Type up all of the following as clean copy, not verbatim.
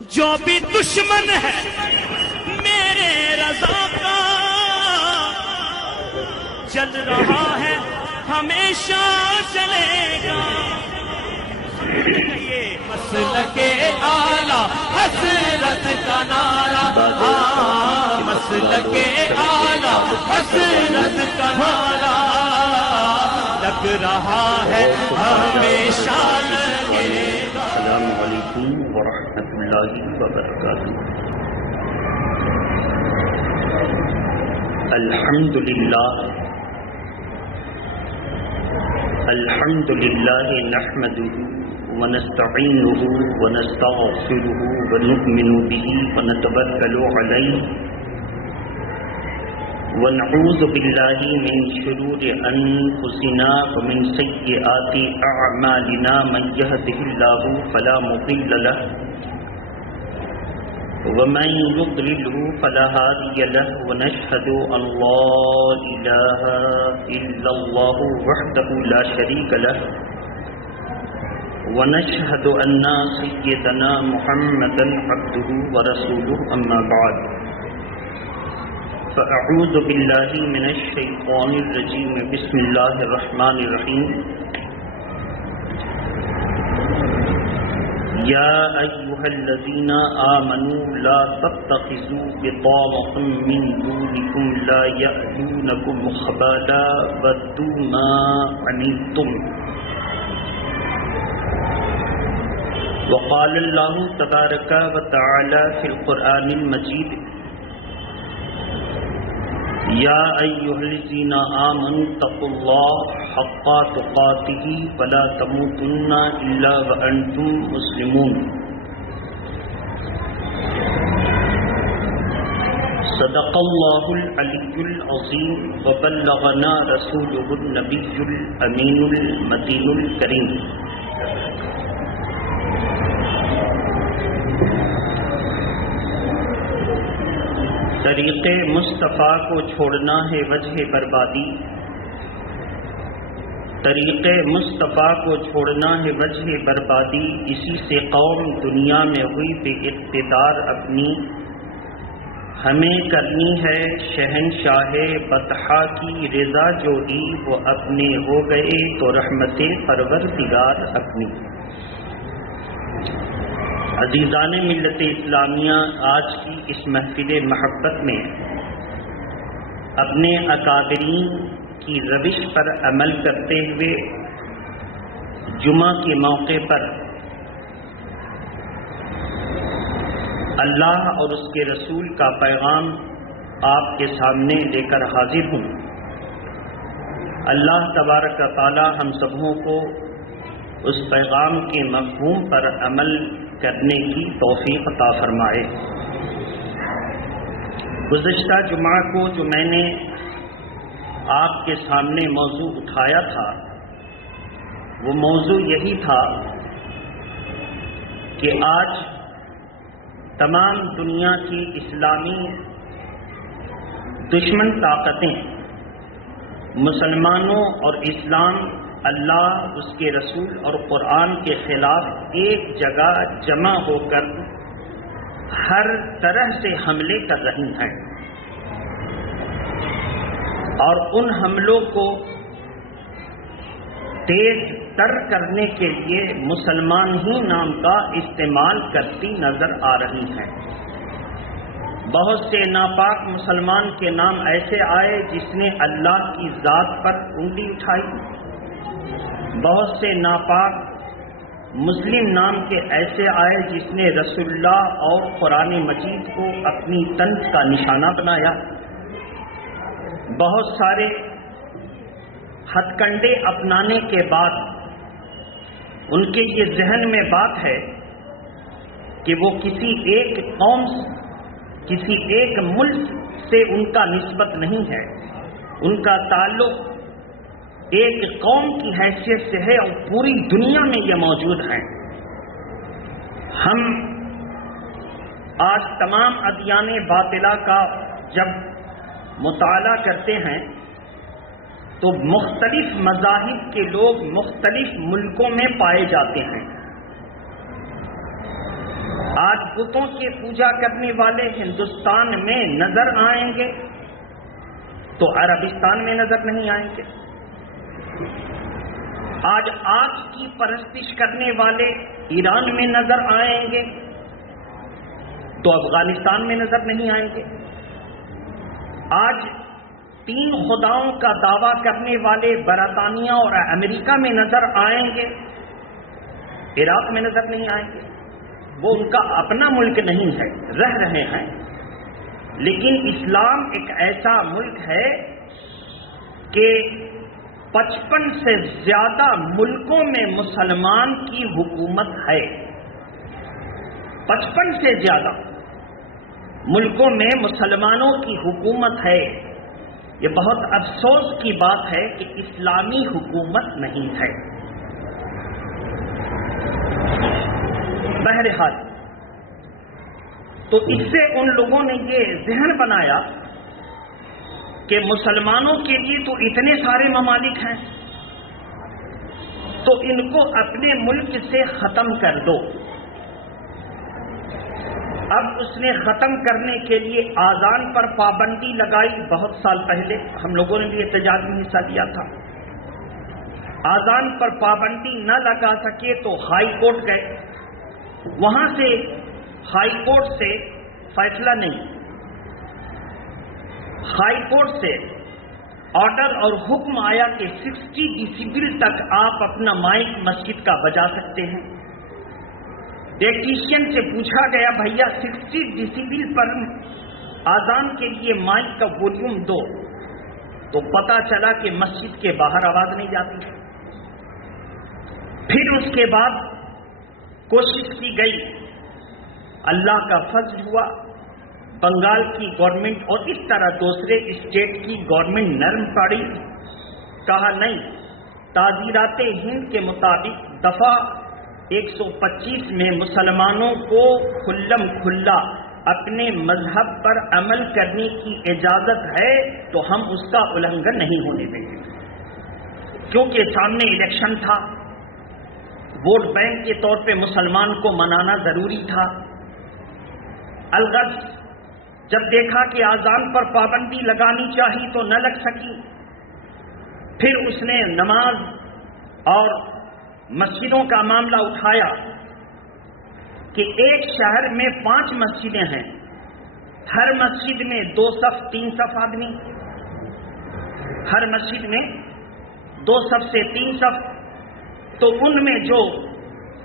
جو بھی دشمن ہے میرے رضا کا چل رہا ہے ہمیشہ چلے گا. یہ مسلک اعلیٰ حسرت کا نعرہ، مسلک اعلیٰ حسرت کا نعرہ لگ رہا ہے ہمیشہ لگے گا. السلام علیکم ورحمۃ اللہ وبرکاتہ. الحمد للہ نحمده ونستعینه ونستغفره ونؤمن به ونتوکل علیہ ونعوذ باللہ من شرور انفسنا ومن سیئات اعمالنا من يهده الله فلا مضل له ومن يضلله فلا هادي له ونشهد أن لا إله إلا الله وحده لا شريك له ونشهد أن سيدنا محمدا عبده ورسوله أما بعد فأعوذ بالله من الشيطان الرجيم بسم الله الرحمن الرحيم. يا أيها الذين آمنوا لا تتخذوا بطانة من دونكم لا يألونكم خبالا ودوا ما عنتم. وقال الله تبارك وتعالى في القرآن المجيد يا أيها الذين آمنوا اتقوا الله حق تقاته ولا تموتن إلا وأنتم مسلمون. صدق الله العلي العظيم وبلغنا رسوله النبي الأمين المتين الكريم. طریق مصطفیٰ کو چھوڑنا ہے وجہ بربادی، طریق مصطفیٰ کو چھوڑنا ہے وجہ بربادی، اسی سے قوم دنیا میں ہوئی بے اقتدار اپنی. ہمیں کرنی ہے شہنشاہ بطحا کی رضا جوئی، وہ اپنے ہو گئے تو رحمت پروردگار اپنی. عزیزان ملت اسلامیہ، آج کی اس محفل محبت میں اپنے اکابرین کی روش پر عمل کرتے ہوئے جمعہ کے موقع پر اللہ اور اس کے رسول کا پیغام آپ کے سامنے لے کر حاضر ہوں. اللہ تبارک و تعالی ہم سبوں کو اس پیغام کے مفہوم پر عمل کرنے کی توفیق عطا فرمائے. گزشتہ جمعہ کو جو میں نے آپ کے سامنے موضوع اٹھایا تھا، وہ موضوع یہی تھا کہ آج تمام دنیا کی اسلامی دشمن طاقتیں مسلمانوں اور اسلام، اللہ، اس کے رسول اور قرآن کے خلاف ایک جگہ جمع ہو کر ہر طرح سے حملے کر رہی ہیں، اور ان حملوں کو تیز تر کرنے کے لیے مسلمان ہی نام کا استعمال کرتی نظر آ رہی ہیں. بہت سے ناپاک مسلمان کے نام ایسے آئے جس نے اللہ کی ذات پر انگلی اٹھائی. بہت سے ناپاک مسلم نام کے ایسے آئے جس نے رسول اللہ اور قرآن مجید کو اپنی طنز کا نشانہ بنایا. بہت سارے ہتھ کنڈے اپنانے کے بعد ان کے یہ ذہن میں بات ہے کہ وہ کسی ایک قوم، کسی ایک ملک سے ان کا نسبت نہیں ہے، ان کا تعلق ایک قوم کی حیثیت سے ہے، اور پوری دنیا میں یہ موجود ہیں. ہم آج تمام ادیان باطلہ کا جب مطالعہ کرتے ہیں تو مختلف مذاہب کے لوگ مختلف ملکوں میں پائے جاتے ہیں. آج بتوں کی پوجا کرنے والے ہندوستان میں نظر آئیں گے تو عربستان میں نظر نہیں آئیں گے. آج آگ کی پرستش کرنے والے ایران میں نظر آئیں گے تو افغانستان میں نظر نہیں آئیں گے. آج 3 خداؤں کا دعویٰ کرنے والے برطانیہ اور امریکہ میں نظر آئیں گے، عراق میں نظر نہیں آئیں گے. وہ ان کا اپنا ملک نہیں ہے، رہ رہے ہیں، لیکن اسلام ایک ایسا ملک ہے کہ 55 سے زیادہ ملکوں میں مسلمان کی حکومت ہے. 55 سے زیادہ ملکوں میں مسلمانوں کی حکومت ہے. یہ بہت افسوس کی بات ہے کہ اسلامی حکومت نہیں ہے. بہرحال تو اس سے ان لوگوں نے یہ ذہن بنایا کہ مسلمانوں کے لیے تو اتنے سارے ممالک ہیں تو ان کو اپنے ملک سے ختم کر دو. اب اس نے ختم کرنے کے لیے آذان پر پابندی لگائی. بہت سال پہلے ہم لوگوں نے بھی احتجاج میں حصہ لیا تھا. آذان پر پابندی نہ لگا سکے تو ہائی کورٹ گئے. وہاں سے ہائی کورٹ سے فیصلہ نہیں، ہائی کورٹ سے آرڈر اور حکم آیا کہ 60 ڈیسیبل تک آپ اپنا مائک مسجد کا بجا سکتے ہیں. ٹیکنیشین سے پوچھا گیا بھیا 60 ڈیسیبل پر آذان کے لیے مائک کا والیوم دو، تو پتا چلا کہ مسجد کے باہر آواز نہیں جاتی. پھر اس کے بعد کوشش کی گئی، اللہ کا فضل ہوا، بنگال کی گورنمنٹ اور اس طرح دوسرے اسٹیٹ کی گورنمنٹ نرم پڑی. کہا نہیں، تعزیرات ہند کے مطابق دفعہ 125 میں مسلمانوں کو کھلم کھلا اپنے مذہب پر عمل کرنے کی اجازت ہے تو ہم اس کا النگھن نہیں ہونے دیں گے. کیونکہ سامنے الیکشن تھا، ووٹ بینک کے طور پہ مسلمان کو منانا ضروری تھا. الغرض جب دیکھا کہ آذان پر پابندی لگانی چاہیے تو نہ لگ سکی، پھر اس نے نماز اور مسجدوں کا معاملہ اٹھایا کہ ایک شہر میں 5 مسجدیں ہیں، ہر مسجد میں 2 صف 3 صف آدمی، ہر مسجد میں 2 صف سے 3 صف. تو ان میں جو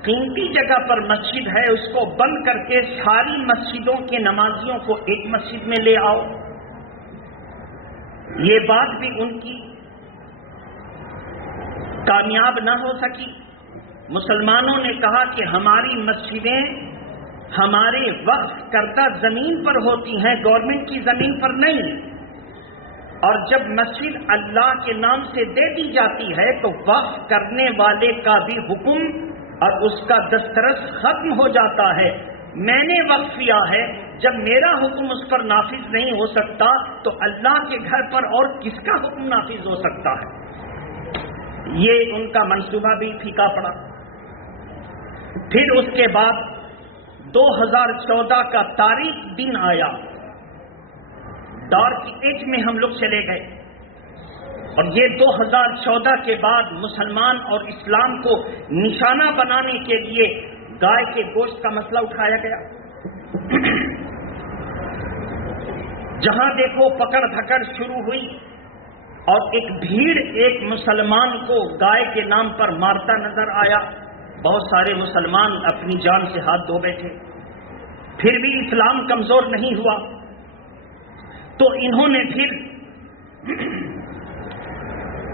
قیمتی جگہ پر مسجد ہے اس کو بند کر کے ساری مسجدوں کے نمازیوں کو ایک مسجد میں لے آؤ. یہ بات بھی ان کی کامیاب نہ ہو سکی. مسلمانوں نے کہا کہ ہماری مسجدیں ہمارے وقف کردہ زمین پر ہوتی ہیں، گورنمنٹ کی زمین پر نہیں. اور جب مسجد اللہ کے نام سے دے دی جاتی ہے تو وقف کرنے والے کا بھی حکم اور اس کا دسترس ختم ہو جاتا ہے. میں نے وقف کیا ہے، جب میرا حکم اس پر نافذ نہیں ہو سکتا تو اللہ کے گھر پر اور کس کا حکم نافذ ہو سکتا ہے؟ یہ ان کا منصوبہ بھی پھیکا پڑا. پھر اس کے بعد 2014 کا تاریخ دن آیا، ڈارک ایج میں ہم لوگ چلے گئے، اور یہ 2014 کے بعد مسلمان اور اسلام کو نشانہ بنانے کے لیے گائے کے گوشت کا مسئلہ اٹھایا گیا. جہاں دیکھو پکڑ دھکڑ شروع ہوئی اور ایک بھیڑ ایک مسلمان کو گائے کے نام پر مارتا نظر آیا. بہت سارے مسلمان اپنی جان سے ہاتھ دھو بیٹھے، پھر بھی اسلام کمزور نہیں ہوا. تو انہوں نے پھر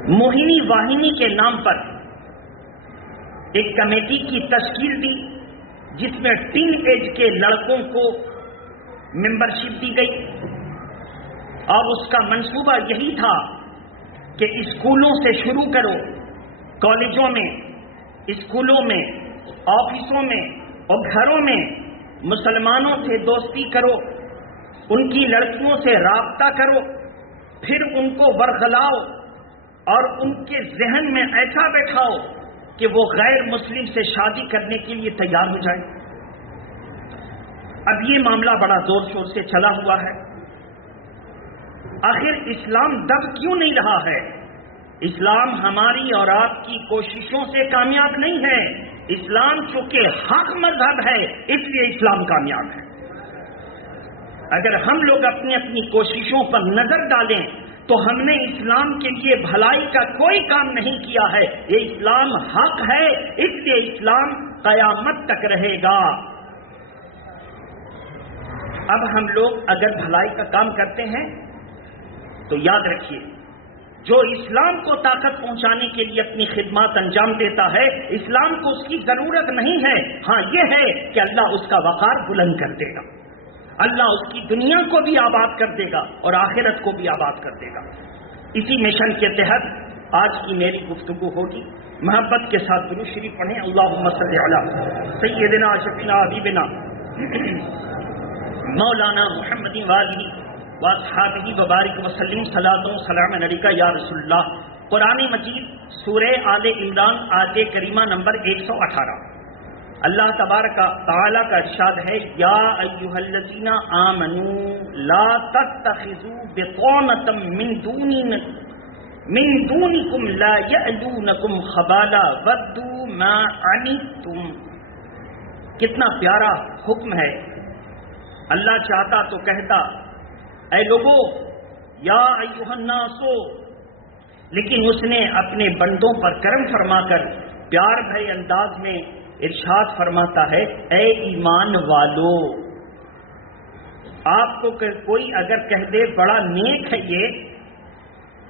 موہنی واہنی کے نام پر ایک کمیٹی کی تشکیل دی جس میں ٹین ایج کے لڑکوں کو ممبرشپ دی گئی، اور اس کا منصوبہ یہی تھا کہ اسکولوں سے شروع کرو، کالجوں میں، اسکولوں میں، آفسوں میں اور گھروں میں مسلمانوں سے دوستی کرو، ان کی لڑکیوں سے رابطہ کرو، پھر ان کو ورغلاؤ اور ان کے ذہن میں ایسا بیٹھاؤ کہ وہ غیر مسلم سے شادی کرنے کے لیے تیار ہو جائے. اب یہ معاملہ بڑا زور شور سے چلا ہوا ہے. آخر اسلام دب کیوں نہیں رہا ہے؟ اسلام ہماری اور آپ کی کوششوں سے کامیاب نہیں ہے. اسلام چونکہ حق مذہب ہے اس لیے اسلام کامیاب ہے. اگر ہم لوگ اپنی اپنی کوششوں پر نظر ڈالیں تو ہم نے اسلام کے لیے بھلائی کا کوئی کام نہیں کیا ہے. یہ اسلام حق ہے اس لیے اسلام قیامت تک رہے گا. اب ہم لوگ اگر بھلائی کا کام کرتے ہیں تو یاد رکھیے جو اسلام کو طاقت پہنچانے کے لیے اپنی خدمات انجام دیتا ہے اسلام کو اس کی ضرورت نہیں ہے. ہاں یہ ہے کہ اللہ اس کا وقار بلند کر دے گا. اللہ اس کی دنیا کو بھی آباد کر دے گا اور آخرت کو بھی آباد کر دے گا. اسی مشن کے تحت آج کی میری گفتگو ہوگی. محبت کے ساتھ درود شریف پڑھیں. اللہم صلی علی سیدنا شفیعنا حبیبنا مولانا محمد والہ واصحابہ وبارک وسلم. صلاۃ و سلام علیکہ یا رسول اللہ. قرآن مجید سورہ آل عمران آیت کریمہ نمبر 118. اللہ تبارک تعالیٰ کا ارشاد ہے یا ایھا الذین آمنوا لا تتخذوا بطانۃ من دونکم لا یألونکم خبالا ودوا ما عنتم. کتنا پیارا حکم ہے. اللہ چاہتا تو کہتا اے لوگو یا ایھا الناس، لیکن اس نے اپنے بندوں پر کرم فرما کر پیار بھرے انداز میں ارشاد فرماتا ہے اے ایمان والو. آپ کو کوئی اگر کہہ دے بڑا نیک ہے یہ،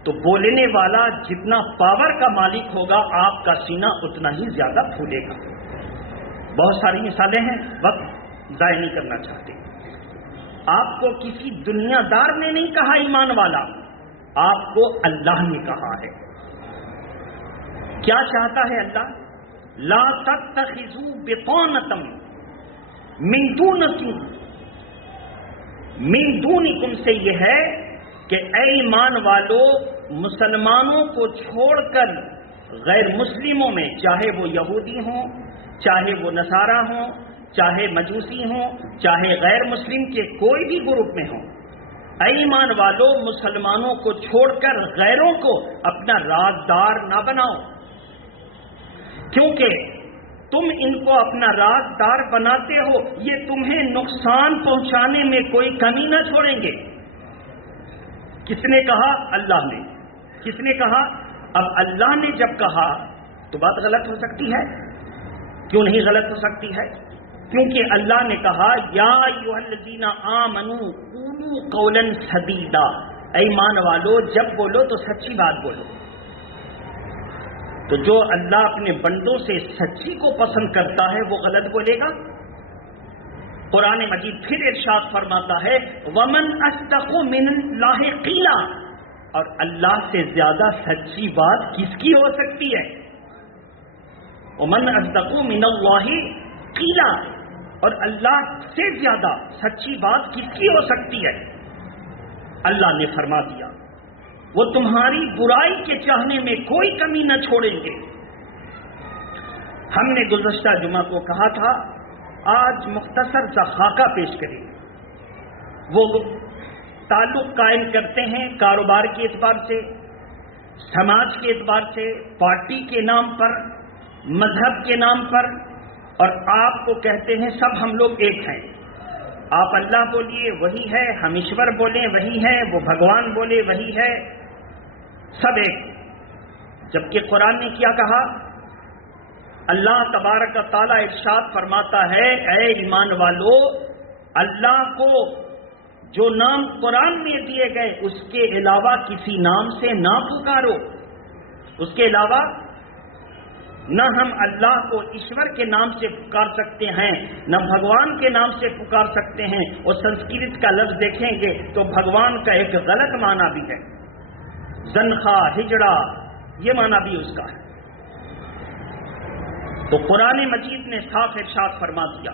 تو بولنے والا جتنا پاور کا مالک ہوگا آپ کا سینہ اتنا ہی زیادہ پھولے گا. بہت ساری مثالیں ہیں، وقت ضائع نہیں کرنا چاہتے. آپ کو کسی دنیا دار نے نہیں کہا ایمان والا، آپ کو اللہ نے کہا ہے. کیا چاہتا ہے اللہ؟ لا تتخذوا بطانۃ من دونکم سے یہ ہے کہ اے ایمان والو مسلمانوں کو چھوڑ کر غیر مسلموں میں، چاہے وہ یہودی ہوں، چاہے وہ نصارہ ہوں، چاہے مجوسی ہوں، چاہے غیر مسلم کے کوئی بھی گروپ میں ہوں، اے ایمان والو مسلمانوں کو چھوڑ کر غیروں کو اپنا رازدار نہ بناؤ، کیونکہ تم ان کو اپنا رازدار بناتے ہو یہ تمہیں نقصان پہنچانے میں کوئی کمی نہ چھوڑیں گے. کس نے کہا؟ اللہ نے. کس نے کہا؟ اب اللہ نے جب کہا تو بات غلط ہو سکتی ہے؟ کیوں نہیں غلط ہو سکتی ہے؟ کیونکہ اللہ نے کہا یا ایھا الذین آمنوا قولوا قولا سدیدا. اے ایمان والو جب بولو تو سچی بات بولو. تو جو اللہ اپنے بندوں سے سچی کو پسند کرتا ہے وہ غلط بولے گا؟ قرآن مجید پھر ارشاد فرماتا ہے وَمَنْ أَصْدَقُ مِنَ اللَّهِ قِيلًا. اور اللہ سے زیادہ سچی بات کس کی ہو سکتی ہے؟ وَمَنْ أَصْدَقُ مِنَ اللَّهِ قِيلًا. اور اللہ سے زیادہ سچی بات کس کی ہو سکتی ہے؟ اللہ نے فرما دیا وہ تمہاری برائی کے چاہنے میں کوئی کمی نہ چھوڑیں گے. ہم نے گزشتہ جمعہ کو کہا تھا آج مختصر سا خاکہ پیش کریں. وہ تعلق قائم کرتے ہیں کاروبار کے اعتبار سے، سماج کے اعتبار سے، پارٹی کے نام پر، مذہب کے نام پر، اور آپ کو کہتے ہیں سب ہم لوگ ایک ہیں. آپ اللہ بولیے وہی ہے، ہم ایشور بولیں وہی ہے، وہ بھگوان بولے وہی ہے، سب ایک. جبکہ قرآن نے کیا کہا؟ اللہ تبارک تعالیٰ ارشاد فرماتا ہے اے ایمان والو اللہ کو جو نام قرآن میں دیے گئے اس کے علاوہ کسی نام سے نہ پکارو. اس کے علاوہ نہ ہم اللہ کو ایشور کے نام سے پکار سکتے ہیں، نہ بھگوان کے نام سے پکار سکتے ہیں. اور سنسکرت کا لفظ دیکھیں گے تو بھگوان کا ایک غلط معنی بھی ہے، زنخا ہجڑا، یہ معنی بھی اس کا ہے. تو قرآن مجید نے صاف ارشاد فرما دیا.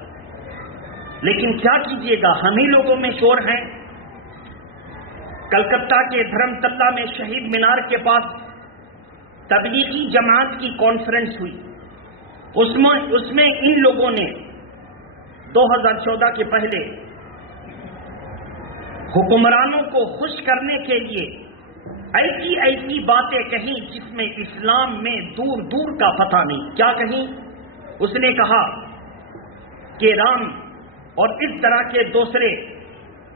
لیکن کیا کیجئے گا، ہم ہی لوگوں میں شور ہیں. کلکتہ کے دھرم تلہ میں شہید مینار کے پاس تبلیغی جماعت کی کانفرنس ہوئی. اس میں ان لوگوں نے 2014 کے پہلے حکمرانوں کو خوش کرنے کے لیے ایسی ایسی باتیں کہیں جس میں اسلام میں دور دور کا پتہ نہیں. کیا کہیں؟ اس نے کہا کہ رام اور اس طرح کے دوسرے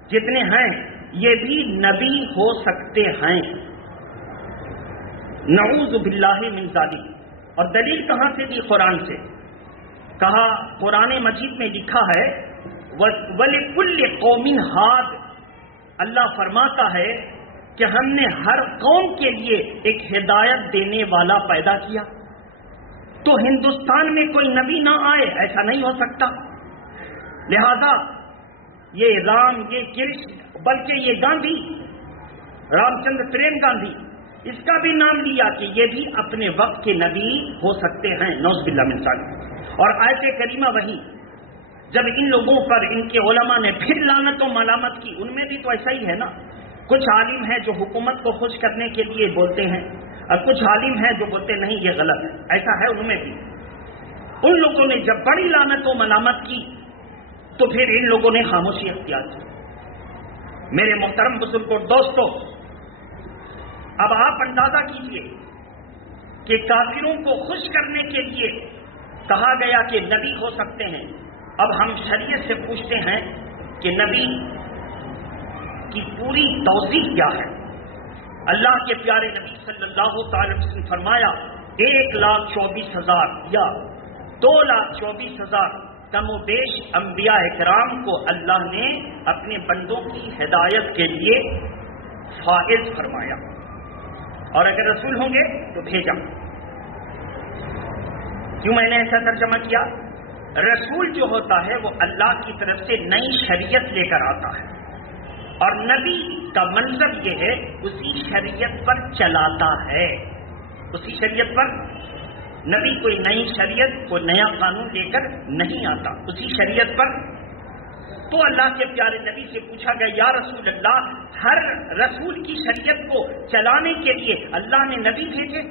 جتنے ہیں یہ بھی نبی ہو سکتے ہیں. نعوذ باللہ من ذالک. اور دلیل کہاں سے دی؟ قرآن سے. کہا قرآن مجید میں لکھا ہے وَلِكُلِّ قَوْمٍ ہَادٍ. اللہ فرماتا ہے کہ ہم نے ہر قوم کے لیے ایک ہدایت دینے والا پیدا کیا. تو ہندوستان میں کوئی نبی نہ آئے ایسا نہیں ہو سکتا. لہذا یہ رام، یہ کرشن، بلکہ یہ گاندھی، رام چندر پریم گاندھی، اس کا بھی نام لیا کہ یہ بھی اپنے وقت کے نبی ہو سکتے ہیں. نعوذ باللہ من ذالک. اور آیت کریمہ وہی جب ان لوگوں پر ان کے علماء نے پھر لعنت و ملامت کی، ان میں بھی تو ایسا ہی ہے نا. کچھ عالم ہیں جو حکومت کو خوش کرنے کے لیے بولتے ہیں اور کچھ عالم ہیں جو بولتے نہیں یہ غلط ہے. ایسا ہے ان میں بھی. ان لوگوں نے جب بڑی لعنت و ملامت کی تو پھر ان لوگوں نے خاموشی اختیار کی. میرے محترم بزرگوں دوستوں، اب آپ اندازہ کیجئے کہ کافروں کو خوش کرنے کے لیے کہا گیا کہ نبی ہو سکتے ہیں. اب ہم شریعت سے پوچھتے ہیں کہ نبی کی پوری توضیح کیا ہے؟ اللہ کے پیارے نبی صلی اللہ تعالی وسلم نے فرمایا 1,24,000 یا 2,24,000 کم و بیش انبیاء اکرام کو اللہ نے اپنے بندوں کی ہدایت کے لیے فائز فرمایا. اور اگر رسول ہوں گے تو بھیجا. کیوں میں نے ایسا ترجمہ کیا؟ رسول جو ہوتا ہے وہ اللہ کی طرف سے نئی شریعت لے کر آتا ہے، اور نبی کا منصب یہ ہے اسی شریعت پر چلاتا ہے. اسی شریعت پر. نبی کوئی نئی شریعت، کوئی نیا قانون لے کر نہیں آتا، اسی شریعت پر. تو اللہ کے پیارے نبی سے پوچھا گیا یا رسول اللہ، ہر رسول کی شریعت کو چلانے کے لیے اللہ نے نبی بھیجے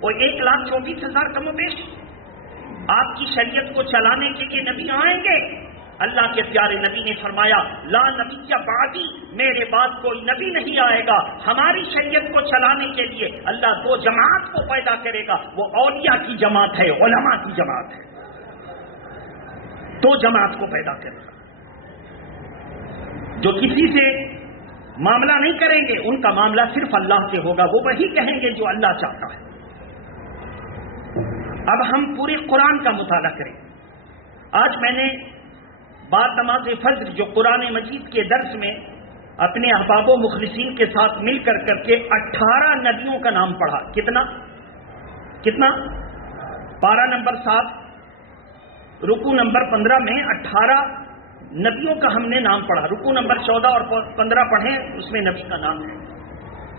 اور 1,24,000 کم و بیش آپ کی شریعت کو چلانے کے لیے نبی آئیں گے. اللہ کے پیارے نبی نے فرمایا لا نبی بعدی، میرے بعد کوئی نبی نہیں آئے گا. ہماری شریعت کو چلانے کے لیے اللہ 2 جماعت کو پیدا کرے گا. وہ اولیاء کی جماعت ہے، علماء کی جماعت ہے. 2 جماعت کو پیدا کرے گا جو کسی سے معاملہ نہیں کریں گے، ان کا معاملہ صرف اللہ سے ہوگا. وہ وہی کہیں گے جو اللہ چاہتا ہے. اب ہم پورے قرآن کا مطالعہ کریں. آج میں نے بعد نماز فجر جو قرآن مجید کے درس میں اپنے احباب و مخلصین کے ساتھ مل کر کے 18 نبیوں کا نام پڑھا. کتنا؟ پارہ نمبر 7 رکوع نمبر 15 میں 18 نبیوں کا ہم نے نام پڑھا. رکوع نمبر 14 اور 15 پڑھیں، اس میں نبی کا نام ہے.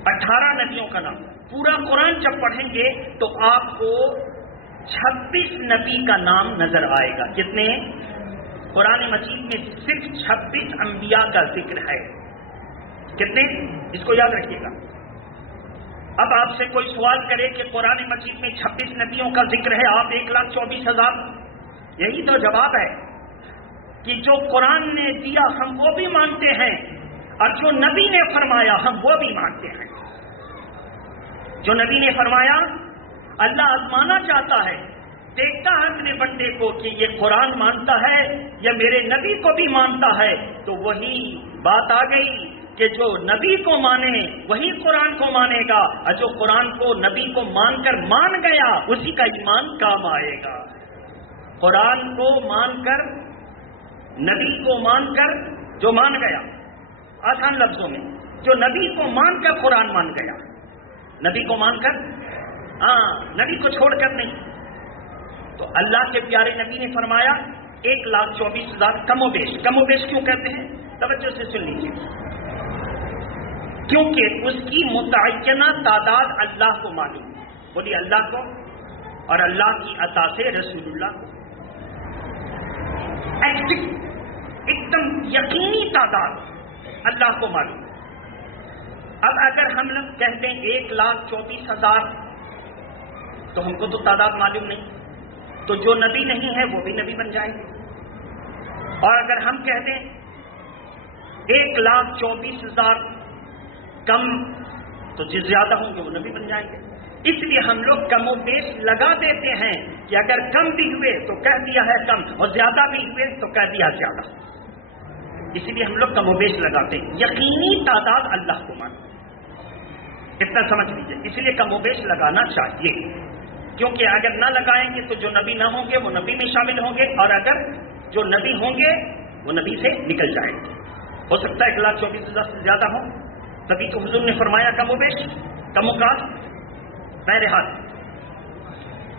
18 نبیوں کا نام. پورا قرآن جب پڑھیں گے تو آپ کو 26 نبی کا نام نظر آئے گا. کتنے؟ قرآن مجید میں صرف 26 انبیاء کا ذکر ہے. کتنے؟ اس کو یاد رکھیے گا. اب آپ سے کوئی سوال کرے کہ قرآن مجید میں 26 نبیوں کا ذکر ہے، آپ 1,24,000، یہی تو جواب ہے کہ جو قرآن نے دیا ہم وہ بھی مانتے ہیں اور جو نبی نے فرمایا ہم وہ بھی مانتے ہیں. جو نبی نے فرمایا اللہ آزمانا چاہتا ہے، دیکھتا ہے اپنے بندے کو کہ یہ قرآن مانتا ہے یا میرے نبی کو بھی مانتا ہے. تو وہی بات آ گئی کہ جو نبی کو مانے وہی قرآن کو مانے گا، اور جو قرآن کو نبی کو مان کر مان گیا اسی کا ایمان کام آئے گا. قرآن کو مان کر، نبی کو مان کر جو مان گیا، آسان لفظوں میں جو نبی کو مان کر قرآن مان گیا، نبی کو مان کر، نبی کو چھوڑ کر نہیں. تو اللہ کے پیارے نبی نے فرمایا 1,24,000 کم و بیش. کم و بیش کیوں کہتے ہیں؟ توجہ سے سن لیجیے. کیونکہ اس کی متعینہ تعداد اللہ کو معلوم. بولیے اللہ کو، اور اللہ کی عطا سے رسول اللہ کو. ایک دم یقینی تعداد اللہ کو معلوم. اب اگر ہم لوگ کہتے ہیں 1,24,000 تو ہم کو تو تعداد معلوم نہیں، تو جو نبی نہیں ہے وہ بھی نبی بن جائیں گے. اور اگر ہم کہہ دیں 1,24,000 کم تو جس زیادہ ہوں گے وہ نبی بن جائیں گے. اس لیے ہم لوگ کم و بیش لگا دیتے ہیں کہ اگر کم بھی ہوئے تو کہہ دیا ہے کم اور زیادہ بھی ہوئے تو کہہ دیا زیادہ. اسی لیے ہم لوگ کم و بیش لگاتے ہیں. یقینی تعداد اللہ کو مانتے، اتنا سمجھ لیجیے. اس لیے کم و بیش لگانا چاہیے، کیونکہ اگر نہ لگائیں گے تو جو نبی نہ ہوں گے وہ نبی میں شامل ہوں گے، اور اگر جو نبی ہوں گے وہ نبی سے نکل جائیں گے. ہو سکتا ہے 1,24,000 سے زیادہ ہوں، تبھی تو حضور نے فرمایا کم و بیش کم و کاس. بہرحال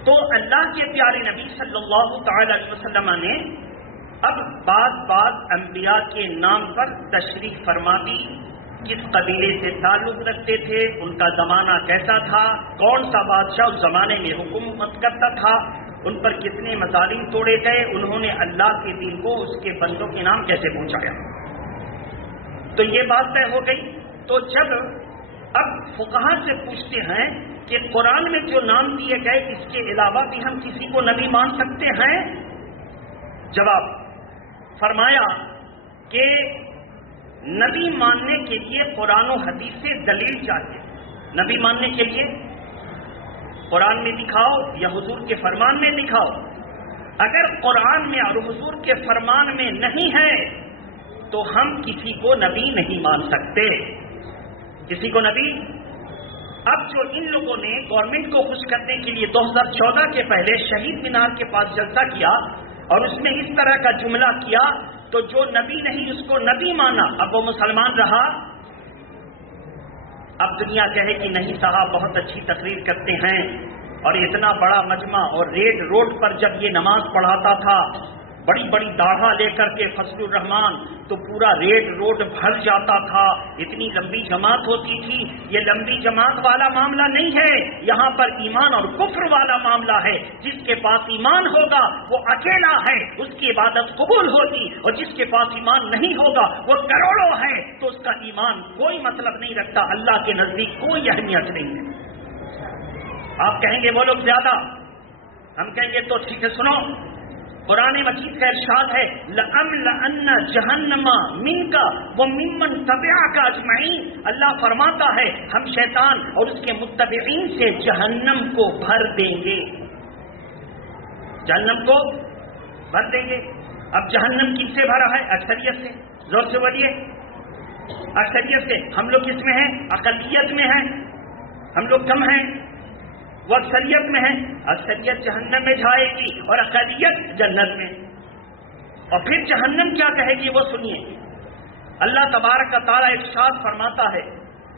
تو اللہ کے پیارے نبی صلی اللہ تعالی علیہ وسلم نے اب بعض انبیاء کے نام پر تشریح فرما دی. کس قبیلے سے تعلق رکھتے تھے، ان کا زمانہ کیسا تھا، کون سا بادشاہ اس زمانے میں حکومت کرتا تھا، ان پر کتنے مظالم توڑے گئے، انہوں نے اللہ کے دین کو اس کے بندوں کے نام کیسے پہنچایا. تو یہ بات طے ہو گئی. تو جب اب فقہا سے پوچھتے ہیں کہ قرآن میں جو نام دیے گئے اس کے علاوہ بھی ہم کسی کو نبی مان سکتے ہیں؟ جواب فرمایا کہ نبی ماننے کے لیے قرآن و حدیث سے دلیل چاہیے. نبی ماننے کے لیے قرآن میں دکھاؤ یا حضور کے فرمان میں دکھاؤ. اگر قرآن میں اور حضور کے فرمان میں نہیں ہے تو ہم کسی کو نبی نہیں مان سکتے. کسی کو نبی. اب جو ان لوگوں نے گورنمنٹ کو خوش کرنے کے لیے 2014 کے پہلے شہید مینار کے پاس جلسہ کیا اور اس میں اس طرح کا جملہ کیا تو جو نبی نہیں اس کو نبی مانا، اب وہ مسلمان رہا. اب دنیا کہے کہ نہیں صاحب بہت اچھی تقریر کرتے ہیں، اور اتنا بڑا مجمع اور ریڈ روڈ پر جب یہ نماز پڑھاتا تھا بڑی بڑی داڑھا لے کر کے فضل الرحمان تو پورا ریڈ روڈ بھر جاتا تھا، اتنی لمبی جماعت ہوتی تھی. یہ لمبی جماعت والا معاملہ نہیں ہے، یہاں پر ایمان اور کفر والا معاملہ ہے. جس کے پاس ایمان ہوگا وہ اکیلا ہے، اس کی عبادت قبول ہوگی، اور جس کے پاس ایمان نہیں ہوگا وہ کروڑوں ہے تو اس کا ایمان کوئی مطلب نہیں رکھتا، اللہ کے نزدیک کوئی اہمیت نہیں ہے. آپ کہیں گے وہ لوگ زیادہ، ہم کہیں گے تو ٹھیک ہے سنو. قرآن مجید کا ارشاد ہے لَأَمْلَأَنَّ جَهَنَّمَ مِنْكَ وَمِمَّنْ تَبِعَكَ أَجْمَعِينَ. اللہ فرماتا ہے ہم شیطان اور اس کے متبعین سے جہنم کو بھر دیں گے. جہنم کو بھر دیں گے. اب جہنم کس سے بھرا ہے؟ اکثریت سے. زور سے بولیے. اکثریت سے. ہم لوگ کس میں ہیں؟ اقلیت میں ہیں. ہم لوگ کم ہیں، وہ اکثریت میں ہے. اکثریت جہنم میں جائے گی اور اقلیت جنت میں. اور پھر جہنم کیا کہے گی وہ سنیے. اللہ تبارک و تعالیٰ ارشاد فرماتا ہے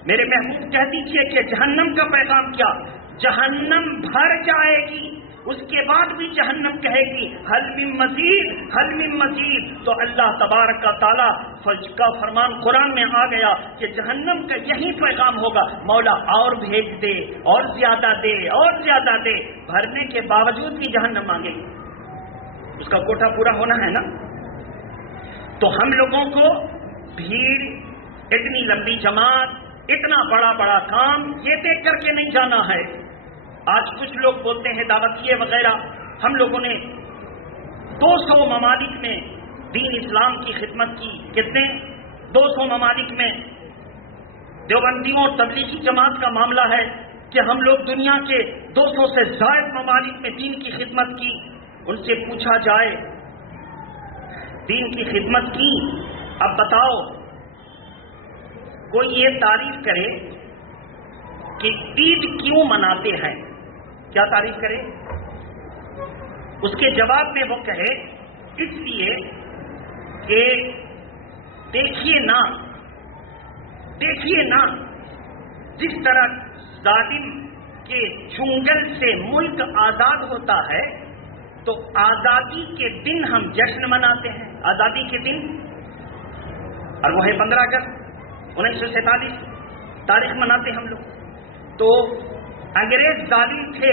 میرے محبوب کہہ دیجئے کہ جہنم کا پیغام کیا؟ جہنم بھر جائے گی، اس کے بعد بھی جہنم کہے گی حل من مزید، حل من مزید. تو اللہ تبارک و تعالیٰ کا فرمان قرآن میں آ گیا کہ جہنم کا یہی پیغام ہوگا مولا اور بھیج دے، اور زیادہ دے، اور زیادہ دے. بھرنے کے باوجود بھی جہنم مانگے گی، اس کا کوٹا پورا ہونا ہے نا. تو ہم لوگوں کو بھیڑ، اتنی لمبی جماعت، اتنا بڑا بڑا کام یہ دیکھ کر کے نہیں جانا ہے. آج کچھ لوگ بولتے ہیں دعوتیے وغیرہ. ہم لوگوں نے 200 ممالک میں دین اسلام کی خدمت کی. کتنے؟ 200 ممالک میں. دیوبندیوں اور تبلیغی جماعت کا معاملہ ہے کہ ہم لوگ دنیا کے 200 سے زائد ممالک میں دین کی خدمت کی. ان سے پوچھا جائے دین کی خدمت کی، اب بتاؤ کوئی یہ تعریف کرے کہ عید کیوں مناتے ہیں؟ کیا تعریف کرے؟ اس کے جواب میں وہ کہے اس لیے کہ دیکھیے نا جس طرح ظالم کے چنگل سے ملک آزاد ہوتا ہے تو آزادی کے دن ہم جشن مناتے ہیں. آزادی کے دن، اور وہ ہے 15 اگست 1947 تاریخ مناتے ہم لوگ. تو انگریز ظالم تھے،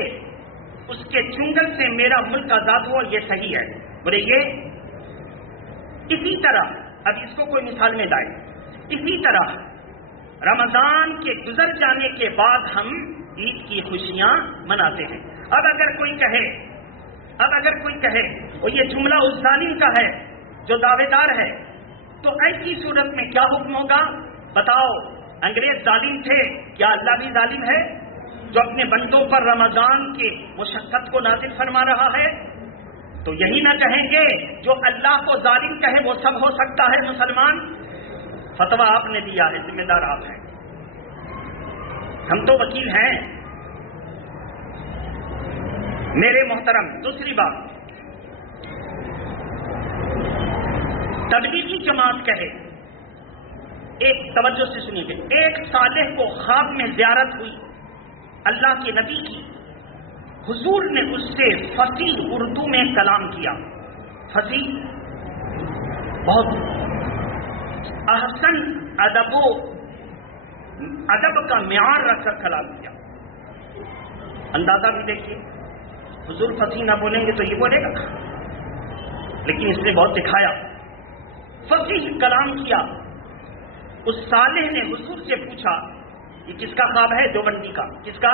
اس کے چنگل سے میرا ملک آزاد ہوا، یہ صحیح ہے. بولے یہ اسی طرح، اب اس کو کوئی مثال میں لائے، اسی طرح رمضان کے گزر جانے کے بعد ہم عید کی خوشیاں مناتے ہیں. اب اگر کوئی کہے اور یہ جملہ اس ظالم کا ہے جو دعوے دار ہے، تو ایسی صورت میں کیا حکم ہوگا؟ بتاؤ، انگریز ظالم تھے، کیا اللہ بھی ظالم ہے جو اپنے بندوں پر رمضان کی مشقت کو نازل فرما رہا ہے؟ تو یہی نہ کہیں گے جو اللہ کو ظالم کہے وہ سب ہو سکتا ہے مسلمان؟ فتویٰ آپ نے دیا ہے، ذمہ دار آپ ہیں، ہم تو وکیل ہیں۔ میرے محترم، دوسری بات، تبلیغی جماعت کہے، ایک توجہ سے سنیے گے، ایک صالح کو خواب میں زیارت ہوئی اللہ کے نبی کی، حضور نے اس سے فصیح اردو میں کلام کیا، فصیح بہت احسن ادب کا معیار رکھ کر کلام کیا۔ اندازہ بھی دیکھیے، حضور فصیح نہ بولیں گے تو یہ بولے گا، لیکن اس نے بہت دکھایا، فصیح کلام کیا۔ اس صالح نے حضور سے پوچھا، یہ کس کا خواب ہے؟ دیوبندی کا۔ کس کا؟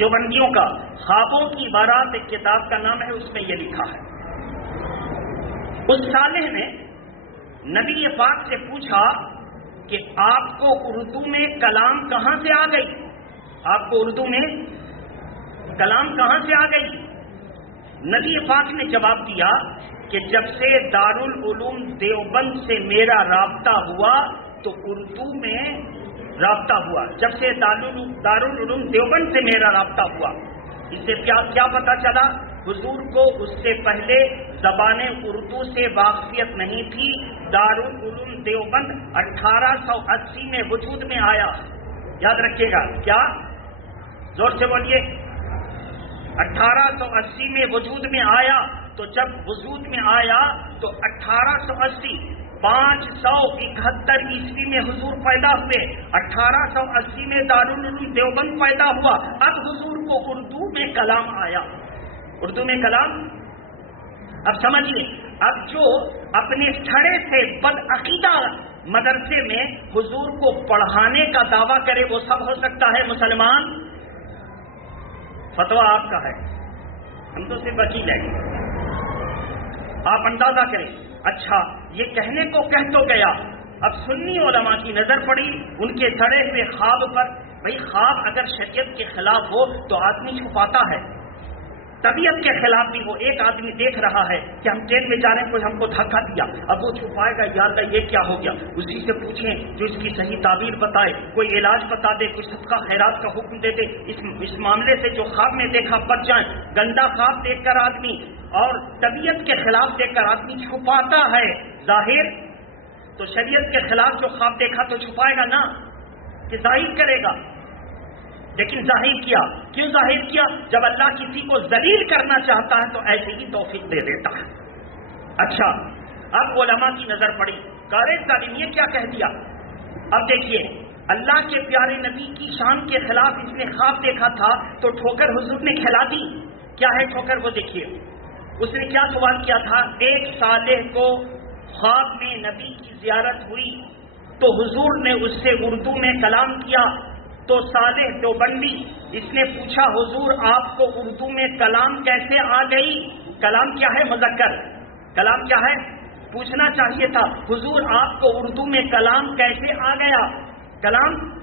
دیوبندیوں کا۔ خوابوں کی بارات ایک کتاب کا نام ہے، اس میں یہ لکھا ہے۔ اس صالح نے نبی پاک سے پوچھا کہ آپ کو اردو میں کلام کہاں سے آ گئی؟ آپ کو اردو میں کلام کہاں سے آ گئی؟ نبی پاک نے جواب دیا کہ جب سے دارالعلوم دیوبند سے میرا رابطہ ہوا تو اردو میں رابطہ ہوا۔ جب سے دارالعلوم دیوبند سے میرا رابطہ ہوا، اس سے کیا پتا چلا؟ حضور کو اس سے پہلے زبان اردو سے واقفیت نہیں تھی۔ دارالعلوم دیوبند 1880 میں وجود میں آیا، یاد رکھیے گا۔ کیا؟ زور سے بولیے۔ 1880 میں وجود میں آیا، تو جب وجود میں آیا تو 1880 571 عیسوی میں حضور پیدا ہوئے، 1880 میں دارالعلوم دیوبند پیدا ہوا۔ اب حضور کو اردو میں کلام آیا، اردو میں کلام۔ اب سمجھیے، اب جو اپنے چھڑے سے بدعقیدہ مدرسے میں حضور کو پڑھانے کا دعویٰ کرے وہ سب ہو سکتا ہے مسلمان؟ فتویٰ آپ کا ہے، ہم تو صرف وکیل ہیں۔ آپ اندازہ کریں۔ اچھا، یہ کہنے کو کہہ تو گیا، اب سنی علماء کی نظر پڑی ان کے سڑے ہوئے خواب پر۔ بھئی خواب اگر شریعت کے خلاف ہو تو آدمی چھپاتا ہے، طبیعت کے خلاف بھی ہو۔ ایک آدمی دیکھ رہا ہے کہ ہم ٹرین میں جا رہے ہیں، کوئی ہم کو دھکا دیا، اب وہ چھپائے گا، یا اللہ یہ کیا ہو گیا؟ اسی سے پوچھیں جو اس کی صحیح تعبیر بتائے، کوئی علاج بتا دے، کوئی صدقہ خیرات کا حکم دے دے۔ اس معاملے سے جو خواب میں دیکھا بچ جائیں۔ گندا خواب دیکھ کر آدمی اور طبیعت کے خلاف دیکھ کر آدمی چھپاتا ہے ظاہر، تو شریعت کے خلاف جو خواب دیکھا تو چھپائے گا نا، کہ ظاہر کرے گا۔ لیکن ظاہر کیا، کیوں ظاہر کیا؟ جب اللہ کسی کو ذلیل کرنا چاہتا ہے تو ایسے ہی توفیق دے دیتا ہے۔ اچھا، اب علماء کی نظر پڑی، قاری ظالم یہ کیا کہہ دیا؟ اب دیکھیے، اللہ کے پیارے نبی کی شان کے خلاف اس نے خواب دیکھا تھا تو ٹھوکر حضور نے کھلا دی۔ کیا ہے ٹھوکر؟ وہ دیکھیے، اس نے کیا سوال کیا تھا؟ ایک صالح کو خواب میں نبی کی زیارت ہوئی تو حضور نے اس سے اردو میں کلام کیا، تو صالح دیوبندی اس نے پوچھا حضور آپ کو اردو میں کلام کیسے آ گئی؟ کلام کیا ہے؟ مذکر۔ کلام کیا ہے؟ پوچھنا چاہیے تھا حضور آپ کو اردو میں کلام کیسے آ گیا؟ کلام۔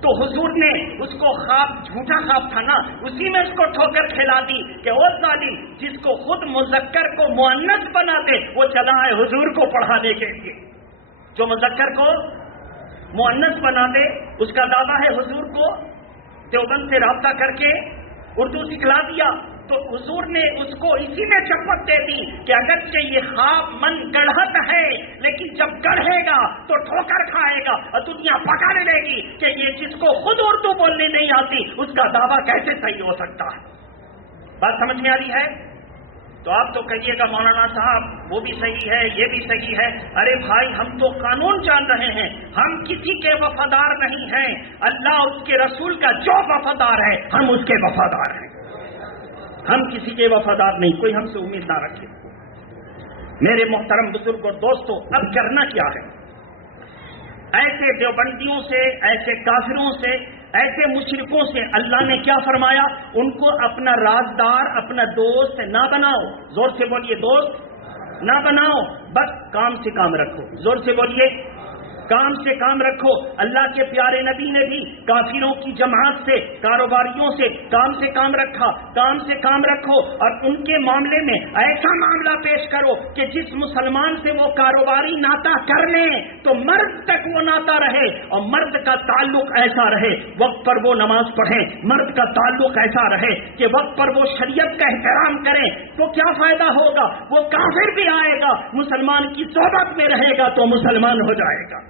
تو حضور نے اس کو خواب، جھوٹا خواب تھا نا، اسی میں اس کو ٹھوکر کھلا دی کہ وہ ظالم جس کو خود مذکر کو مؤنث بنا دے وہ چلا ہے حضور کو پڑھانے کے لیے۔ جو مذکر کو مؤنث بنا دے اس کا دعویٰ ہے حضور کو دیوبند سے رابطہ کر کے اردو سکھلا دیا۔ تو حضور نے اس کو اسی میں چپت دے دی کہ اگرچہ یہ خواب من گڑھت ہے لیکن جب گڑھے گا تو ٹھوکر کھائے گا اور دنیا پکڑ لے گی کہ یہ جس کو خود اردو بولنے نہیں آتی اس کا دعویٰ کیسے صحیح ہو سکتا ہے۔ بات سمجھ میں آ رہی ہے؟ تو آپ تو کہیے گا مولانا صاحب وہ بھی صحیح ہے، یہ بھی صحیح ہے۔ ارے بھائی، ہم تو قانون جان رہے ہیں، ہم کسی کے وفادار نہیں ہیں۔ اللہ اس کے رسول کا جو وفادار ہے ہم اس کے وفادار ہیں، ہم کسی کے وفادار نہیں، کوئی ہم سے امید نہ رکھے۔ میرے محترم بزرگ اور دوستو، اب کرنا کیا ہے؟ ایسے دیوبندیوں سے، ایسے کافروں سے، ایسے مشرکوں سے اللہ نے کیا فرمایا؟ ان کو اپنا رازدار، اپنا دوست نہ بناؤ۔ زور سے بولیے، دوست نہ بناؤ، بس کام سے کام رکھو. زور سے بولیے، کام سے کام رکھو. اللہ کے پیارے نبی نے بھی کافروں کی جماعت سے، کاروباریوں سے کام رکھا. کام سے کام رکھو اور ان کے معاملے میں ایسا معاملہ پیش کرو کہ جس مسلمان سے وہ کاروباری ناطہ کر لیں تو مرد تک وہ ناطہ رہے، اور مرد کا تعلق ایسا رہے وقت پر وہ نماز پڑھیں، مرد کا تعلق ایسا رہے کہ وقت پر وہ شریعت کا احترام کریں. تو کیا فائدہ ہوگا؟ وہ کافر بھی آئے گا، مسلمان کی صحبت میں رہے گا تو مسلمان ہو جائے گا.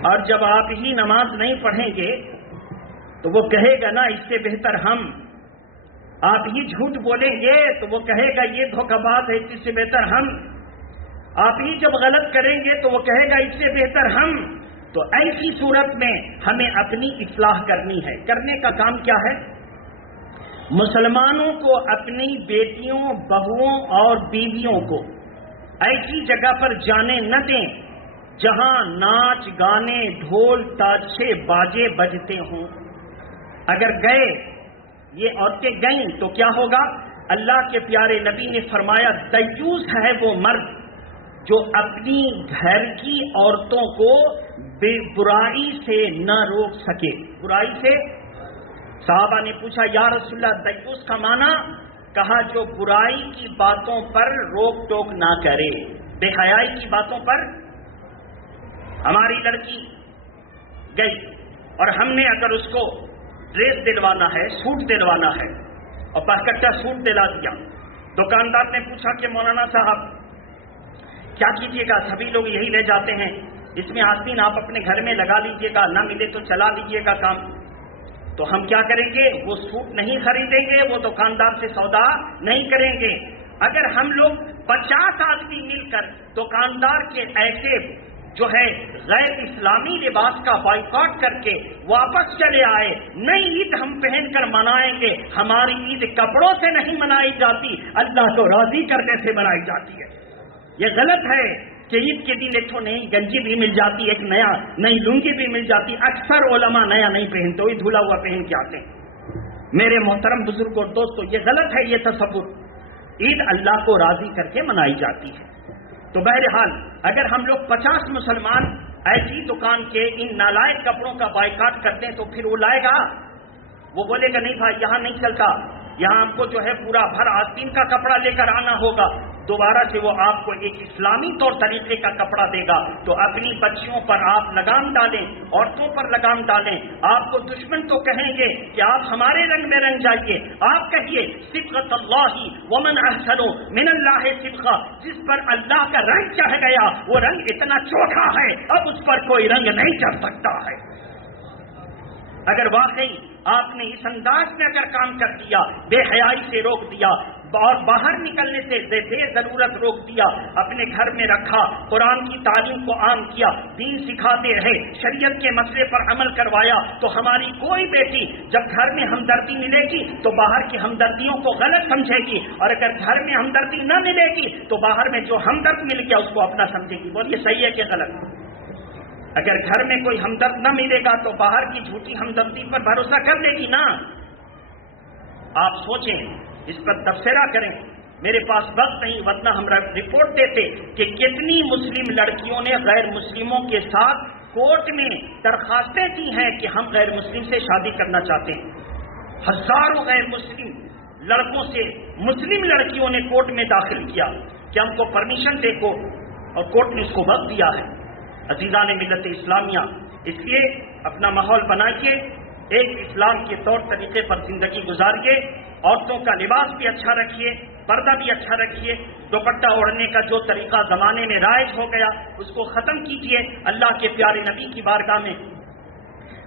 اور جب آپ ہی نماز نہیں پڑھیں گے تو وہ کہے گا نا اس سے بہتر ہم. آپ ہی جھوٹ بولیں گے تو وہ کہے گا یہ دھوکہ باز ہے، اس سے بہتر ہم. آپ ہی جب غلط کریں گے تو وہ کہے گا اس سے بہتر ہم. تو ایسی صورت میں ہمیں اپنی اصلاح کرنی ہے. کرنے کا کام کیا ہے؟ مسلمانوں کو اپنی بیٹیوں، بہوؤں اور بیویوں کو ایسی جگہ پر جانے نہ دیں جہاں ناچ گانے، ڈھول تاشے باجے بجتے ہوں. اگر گئے، یہ عورتیں گئیں تو کیا ہوگا؟ اللہ کے پیارے نبی نے فرمایا دیوس ہے وہ مرد جو اپنی گھر کی عورتوں کو بے برائی سے نہ روک سکے. برائی سے؟ صحابہ نے پوچھا یا رسول اللہ دیوس کا معنی؟ کہا جو برائی کی باتوں پر روک ٹوک نہ کرے، بے حیائی کی باتوں پر. ہماری لڑکی گئی اور ہم نے اگر اس کو ڈریس دلوانا ہے، سوٹ دلوانا ہے اور باقاعدہ سوٹ دلا دیا، دکاندار نے پوچھا کہ مولانا صاحب کیا کیجیے گا؟ سبھی لوگ یہی لے جاتے ہیں، اس میں آستین آپ اپنے گھر میں لگا لیجیے گا، نہ ملے تو چلا لیجیے گا کام. تو ہم کیا کریں گے؟ وہ سوٹ نہیں خریدیں گے، وہ دکاندار سے سودا نہیں کریں گے. اگر ہم لوگ 50 آدمی مل کر دکاندار کے ایسے جو ہے غیر اسلامی لباس کا بائیکاٹ کر کے واپس چلے آئے، نئی عید ہم پہن کر منائیں گے. ہماری عید کپڑوں سے نہیں منائی جاتی، اللہ کو راضی کرنے سے منائی جاتی ہے. یہ غلط ہے کہ عید کے دن ایک نئی گنجی بھی مل جاتی، ایک نئی لنگی بھی مل جاتی. اکثر علماء نیا نہیں پہنتے، وہی دھلا ہوا پہن کے آتے ہیں. میرے محترم بزرگ اور دوستو، یہ غلط ہے یہ تصور. عید اللہ کو راضی کر کے منائی جاتی ہے. تو بہرحال اگر ہم لوگ 50 مسلمان ایسی دکان کے ان نالائق کپڑوں کا بائیکاٹ کرتے ہیں تو پھر وہ لائے گا؟ وہ بولے گا نہیں بھائی یہاں نہیں چلتا، یہاں ہم کو جو ہے پورا بھر آستین کا کپڑا لے کر آنا ہوگا. دوبارہ سے وہ آپ کو ایک اسلامی طور طریقے کا کپڑا دے گا. تو اپنی بچیوں پر آپ لگام ڈالیں، عورتوں پر لگام ڈالیں. آپ کو دشمن تو کہیں گے کہ آپ ہمارے رنگ میں رنگ جائیے، آپ کہیے صبغۃ اللہ ومن احسن من اللہ صبغہ. جس پر اللہ کا رنگ چڑھ گیا وہ رنگ اتنا چوکھا ہے اب اس پر کوئی رنگ نہیں چڑھ سکتا ہے. اگر واقعی آپ نے اس انداز میں اگر کام کر دیا، بے حیائی سے روک دیا اور باہر نکلنے سے بے ضرورت روک دیا، اپنے گھر میں رکھا، قرآن کی تعلیم کو عام کیا، دین سکھاتے رہے، شریعت کے مسئلے پر عمل کروایا، تو ہماری کوئی بیٹی جب گھر میں ہمدردی ملے گی تو باہر کی ہمدردیوں کو غلط سمجھے گی، اور اگر گھر میں ہمدردی نہ ملے گی تو باہر میں جو ہمدرد مل گیا اس کو اپنا سمجھے گی. بولیے صحیح ہے کہ غلط؟ اگر گھر میں کوئی ہمدرد نہ ملے گا تو باہر کی جھوٹی ہمدردی پر بھروسہ کر لے گی نا. آپ سوچیں، اس پر تبصرہ کریں. میرے پاس وقت نہیں، ورنہ ہم رپورٹ دیتے کہ کتنی مسلم لڑکیوں نے غیر مسلموں کے ساتھ کورٹ میں درخواستیں دی ہیں کہ ہم غیر مسلم سے شادی کرنا چاہتے ہیں. ہزاروں غیر مسلم لڑکوں سے مسلم لڑکیوں نے کورٹ میں داخل کیا کہ ہم کو پرمیشن دے کورٹ، اور کورٹ نے اس کو وقت دیا ہے. عزیزان ملت اسلامیہ، اس لیے اپنا ماحول بنائیے، ایک اسلام کے طور طریقے پر زندگی گزاریے. عورتوں کا لباس بھی اچھا رکھیے، پردہ بھی اچھا رکھیے. دوپٹہ اوڑھنے کا جو طریقہ زمانے میں رائج ہو گیا اس کو ختم کیجیے. اللہ کے پیارے نبی کی بارگاہ میں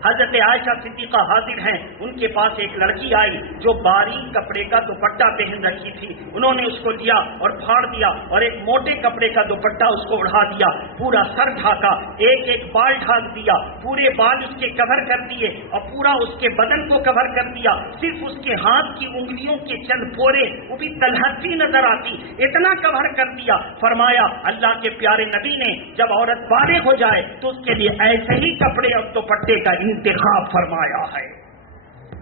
حضرت عائشہ صدیقہ حاضر ہیں. ان کے پاس ایک لڑکی آئی جو باریک کپڑے کا دوپٹہ پہن رکھی تھی. انہوں نے اس کو لیا اور پھاڑ دیا اور ایک موٹے کپڑے کا دوپٹہ اس کو اڑا دیا، پورا سر ڈھاکا، ایک ایک بال ڈھانک دیا، پورے بال اس کے کور کر دیے اور پورا اس کے بدن کو کور کر دیا. صرف اس کے ہاتھ کی انگلیوں کے چند پھوڑے وہ بھی تلہٹی نظر آتی، اتنا کور کر دیا. فرمایا اللہ کے پیارے نبی نے جب عورت بالغ ہو جائے تو اس کے لیے ایسے ہی کپڑے اور دوپٹے کا انتخاب فرمایا ہے.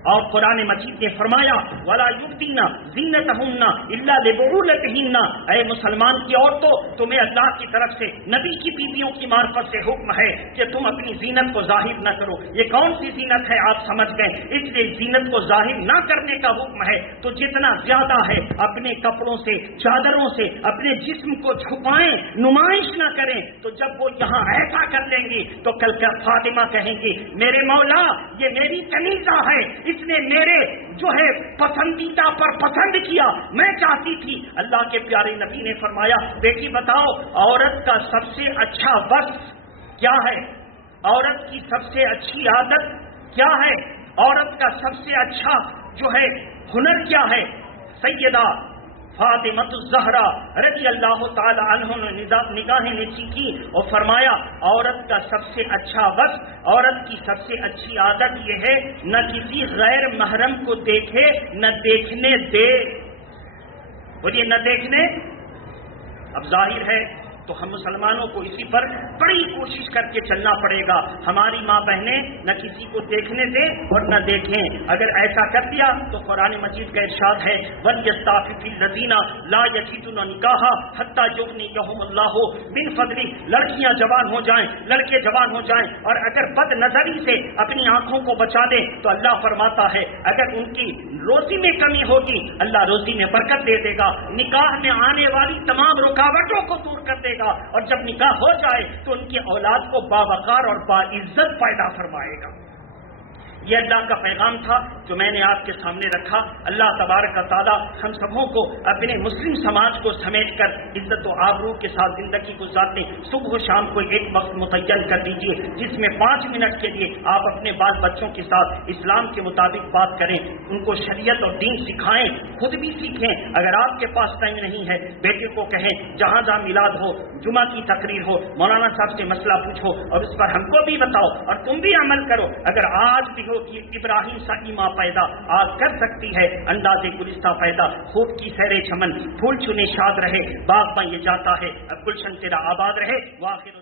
اور قرآن مجید نے فرمایا وَلَا يُبْدِينَ زِينَتَهُنَّ إِلَّا لِبُعُولَتِهِنَّ، اے مسلمان کی عورتوں، تمہیں اللہ کی طرف سے نبی کی بیویوں کی معرفت سے حکم ہے کہ تم اپنی زینت کو ظاہر نہ کرو۔ یہ کون سی زینت ہے آپ سمجھ گئے، اس لیے زینت کو ظاہر نہ کرنے کا حکم ہے۔ تو جتنا زیادہ ہے اپنے کپڑوں سے، چادروں سے اپنے جسم کو چھپائیں، نمائش نہ کریں۔ تو جب وہ یہاں ایسا کر لیں گی تو کل فاطمہ کہیں گی میرے مولا یہ میری کنیزہ ہے، اس نے میرے جو ہے پسندیدہ پر پسند کیا، میں چاہتی تھی۔ اللہ کے پیارے نبی نے فرمایا بیٹی بتاؤ عورت کا سب سے اچھا وصف کیا ہے، عورت کی سب سے اچھی عادت کیا ہے، عورت کا سب سے اچھا جو ہے ہنر کیا ہے؟ سیدہ فاطمہ الزہرا رضی اللہ تعالی عنہ نے نگاہیں نیچی کی اور فرمایا عورت کا سب سے اچھا وصف، عورت کی سب سے اچھی عادت یہ ہے نہ کسی غیر محرم کو دیکھے نہ دیکھنے دے۔ بولیے نہ دیکھنے۔ اب ظاہر ہے تو ہم مسلمانوں کو اسی پر بڑی کوشش کر کے چلنا پڑے گا۔ ہماری ماں بہنیں نہ کسی کو دیکھنے دیں اور نہ دیکھیں۔ اگر ایسا کر دیا تو قرآن مجید کا ارشاد ہے وَلْيَسْتَعْفِفِ الَّذِينَ لَا يَجِدُونَ نِكَاحًا حَتَّى يُغْنِيَهُمُ اللَّهُ مِنْ فَضْلِهِ، لڑکیاں جوان ہو جائیں، لڑکے جوان ہو جائیں اور اگر بد نظری سے اپنی آنکھوں کو بچا دیں تو اللہ فرماتا ہے اگر ان کی روزی میں کمی ہوگی اللہ روزی میں برکت دے دے گا، نکاح میں آنے والی تمام رکاوٹوں کو دور کر دے گا، اور جب نکاح ہو جائے تو ان کی اولاد کو باوقار اور باعزت پیدا فرمائے گا۔ یہ اللہ کا پیغام تھا جو میں نے آپ کے سامنے رکھا۔ اللہ تبارک و تعالی ہم سبوں کو اپنے مسلم سماج کو سمیٹ کر عزت و آبرو کے ساتھ زندگی گزارتے صبح و شام کو ایک وقت متعین کر دیجیے جس میں 5 منٹ کے لیے آپ اپنے بال بچوں کے ساتھ اسلام کے مطابق بات کریں، ان کو شریعت اور دین سکھائیں، خود بھی سیکھیں۔ اگر آپ کے پاس ٹائم نہیں ہے بیٹے کو کہیں جہاں جہاں میلاد ہو، جمعہ کی تقریر ہو، مولانا صاحب سے مسئلہ پوچھو اور اس پر ہم کو بھی بتاؤ اور تم بھی عمل کرو۔ اگر آج بھی ہو کہ ابراہیم سا ماں پیدا آج کر سکتی ہے انداز گلستہ پیدا، خوب کی سیر چمن، پھول چنے شاد رہے، باغ میں یہ جاتا ہے اب گلشن تیرا آباد رہے۔ واخر